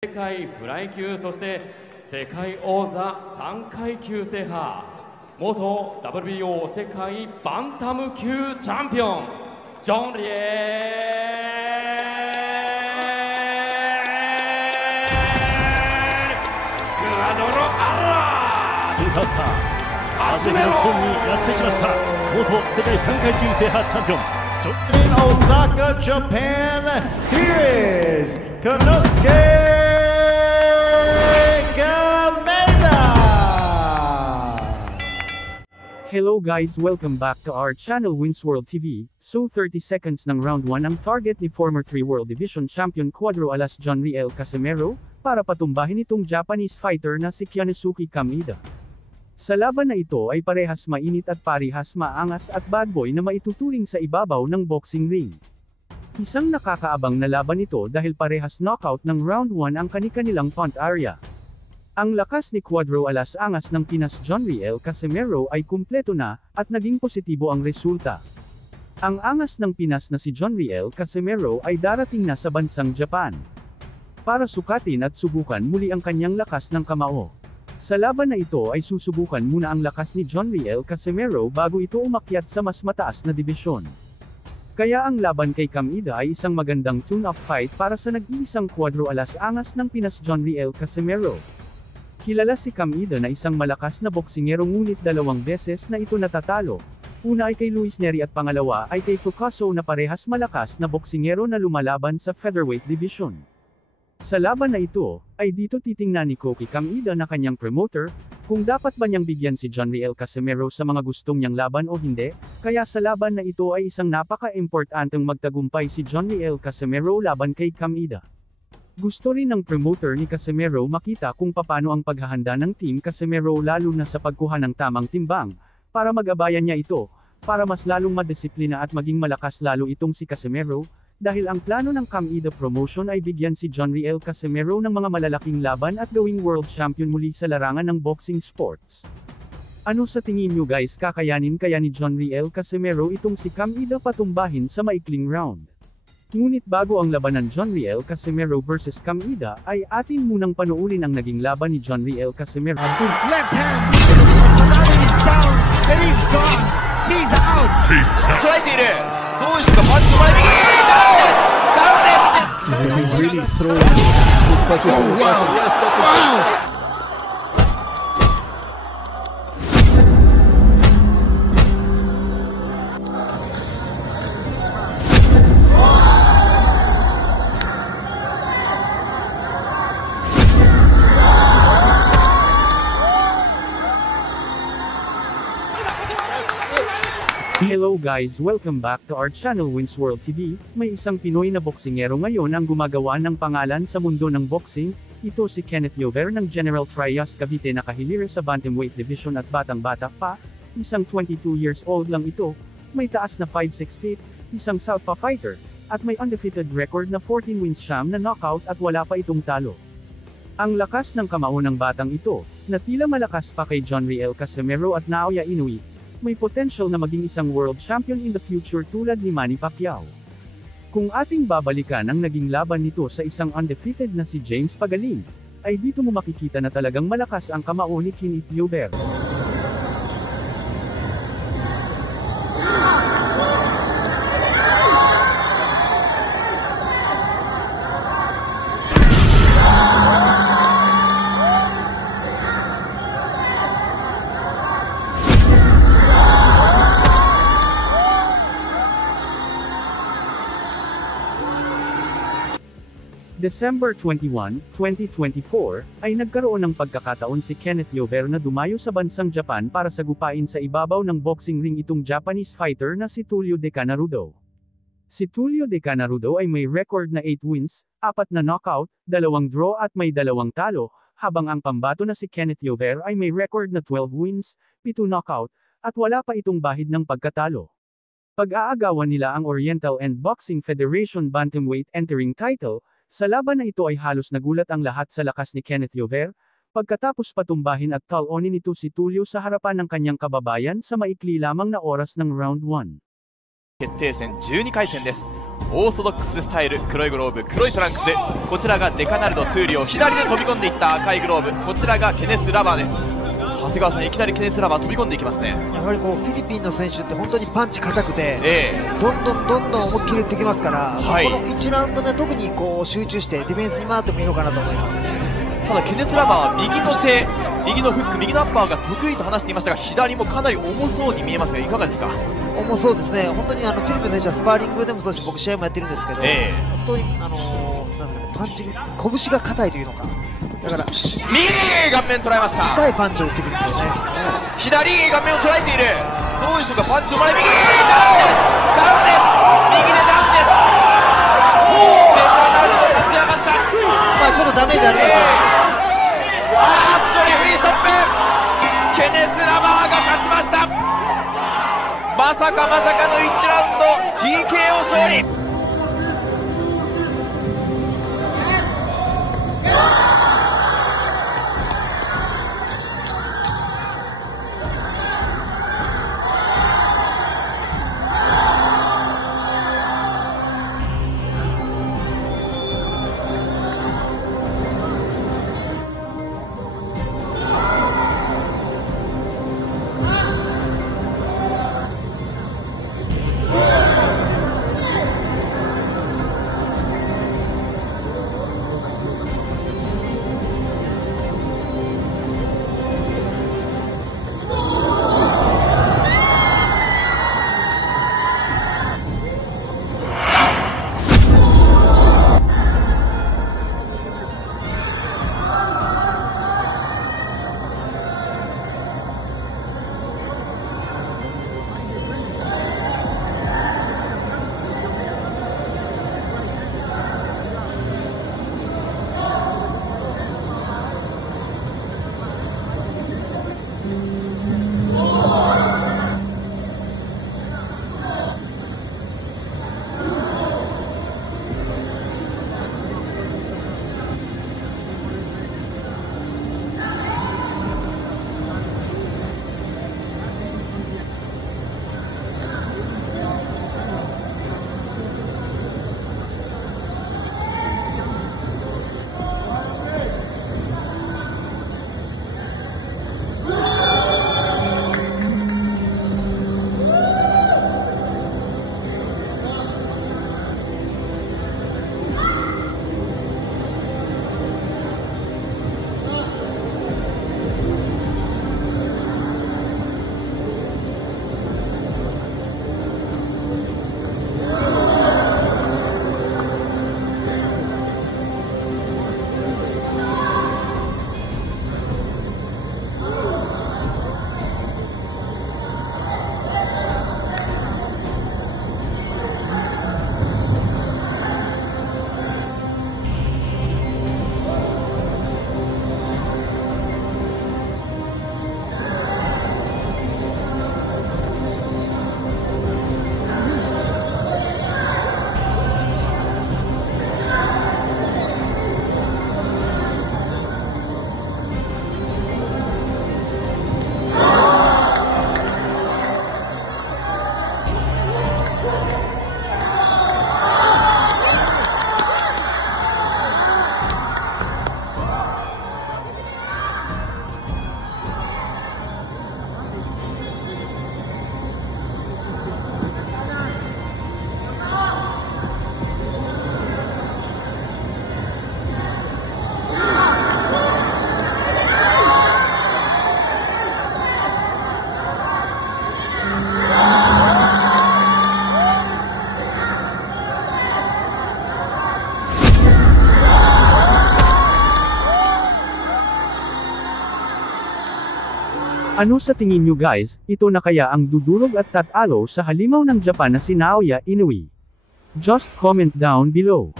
世界フライ級、そして世界王座3階級制覇、元 WBO 世界バンタム級チャンピオン、ジョン・リエグアドロ・アラスーパースター、初めての日本にやってきました。元世界3階級制覇チャンピオン、In Osaka, Japan, here is KYONOSUKE KAMEDA! Hello guys, welcome back to our channel Wins World TV. So 30 seconds ng round 1 ang target ni former 3 World Division Champion Quadro alas JOHNRIEL CASIMERO, para patumbahin itong Japanese fighter na si KYONOSUKE KAMEDA. Sa laban na ito ay parehas mainit at parehas maangas at bad boy na maituturing sa ibabaw ng boxing ring. Isang nakakaabang na laban ito dahil parehas knockout ng round 1 ang kani-kanilang punt area. Ang lakas ni Quadro alas angas ng Pinas JOHNRIEL CASIMERO ay kumpleto na, at naging positibo ang resulta. Ang angas ng Pinas na si JOHNRIEL CASIMERO ay darating na sa bansang Japan para sukatin at subukan muli ang kanyang lakas ng kamao. Sa laban na ito ay susubukan muna ang lakas ni JOHNRIEL CASIMERO bago ito umakyat sa mas mataas na dibisyon. Kaya ang laban kay Kameda ay isang magandang tune-up fight para sa nag-iisang Quadro alas angas ng Pinas JOHNRIEL CASIMERO. Kilala si Kameda na isang malakas na boksingero ngunit 2 beses na ito natatalo. Una ay kay Luis Neri at pangalawa ay kay Picasso na parehas malakas na boksingero na lumalaban sa featherweight division. Sa laban na ito, ay dito titingnan ni Kameda na kanyang promoter, kung dapat ba niyang bigyan si JOHNRIEL CASIMERO sa mga gustong niyang laban o hindi, kaya sa laban na ito ay isang napaka-importanteng magtagumpay si JOHNRIEL CASIMERO laban kay Kameda. Gusto rin ng promoter ni CASIMERO makita kung paano ang paghahanda ng team CASIMERO lalo na sa pagkuha ng tamang timbang, para mag-abayan niya ito, para mas lalong madisiplina at maging malakas lalo itong si CASIMERO. Dahil ang plano ng Kameda promotion ay bigyan si JOHNRIEL CASIMERO ng mga malalaking laban at gawing world champion muli sa larangan ng boxing sports. Ano sa tingin nyo guys, kakayanin kaya ni JOHNRIEL CASIMERO itong si Kameda patumbahin sa maikling round? Ngunit bago ang labanan JOHNRIEL CASIMERO vs Kameda, ay atin munang panoorin ang naging laban ni JOHNRIEL CASIMERO. Left hand! He's down! And he's gone! He's out! 捉えている。どうですか、パンチ前右。He's really throwing his punches. Oh, wow. Yes, that's a Wow! Hello guys, welcome back to our channel Wins World TV. May isang Pinoy na boksingero ngayon ang gumagawa ng pangalan sa mundo ng boxing. Ito si Kenneth Yover ng General Trias Cavite na kahilira sa bantamweight division at batang-bata pa. Isang 22 years old lang ito, may taas na 5'6 feet, isang southpaw fighter, at may undefeated record na 14 wins siyam na knockout at wala pa itong talo. Ang lakas ng kamao ng batang ito, na tila malakas pa kay JOHNRIEL CASIMERO at Naoya Inoue, may potential na maging isang world champion in the future tulad ni Manny Pacquiao. Kung ating babalikan ang naging laban nito sa isang undefeated na si James Pagaling, ay dito mo makikita na talagang malakas ang kamao ni Kenneth Yover. December 21, 2024, ay nagkaroon ng pagkakataon si Kenneth Yover na dumayo sa bansang Japan para sagupain sa ibabaw ng boxing ring itong Japanese fighter na si Tulio De Canarudo. Si Tulio De Canarudo ay may record na 8 wins, 4 na knockout, 2 draw at may 2 talo, habang ang pambato na si Kenneth Yover ay may record na 12 wins, 7 knockout, at wala pa itong bahid ng pagkatalo. Pag-aagawan nila ang Oriental and Boxing Federation Bantamweight entering title. Sa laban na ito ay halos nagulat ang lahat sa lakas ni Kenneth Yover, pagkatapos patumbahin at talonin nito si Tulio sa harapan ng kanyang kababayan sa maikli lamang na oras ng round 1. 決定戦12回戦です。オーソドックススタイル、黒いグローブ、黒いトランクス。こちらがデカナルド・トゥーリオ、左で飛び込んでいった赤いグローブ。こちらがケネス・ラバーです。長谷川さん、いきなりケネス・ラバー飛び込んでいきますね。やはりこうフィリピンの選手って本当にパンチ硬くて、どんどん思いっきり打ってきますから、この1ラウンド目は特にこう集中してディフェンスに回ってもいいのかなと思います。ただケネス・ラバーは右の手、右のフック、右のアッパーが得意と話していましたが、左もかなり重そうに見えますが、いかがですか？重そうですね。本当にフィリピンの選手はスパーリングでもそうし、僕試合もやってるんですけど、本当になんですかね、パンチ、拳が硬いというのか、だから右顔面捉えました。痛いパンチを打ってくるんですよね。左顔面を捉えている。どうでしょうか、パンチをもらい、右ダウンです。右でダウンです。デカナルド立ち上がった。まあちょっとダメージありますよ。レフリーストップ。ケネス・ラバーが勝ちました。まさかの1ラウンド TKO 勝利。Ano sa tingin nyo guys, ito na kaya ang dudurog at tatalo sa halimaw ng Japan na si Naoya Inoue? Just comment down below.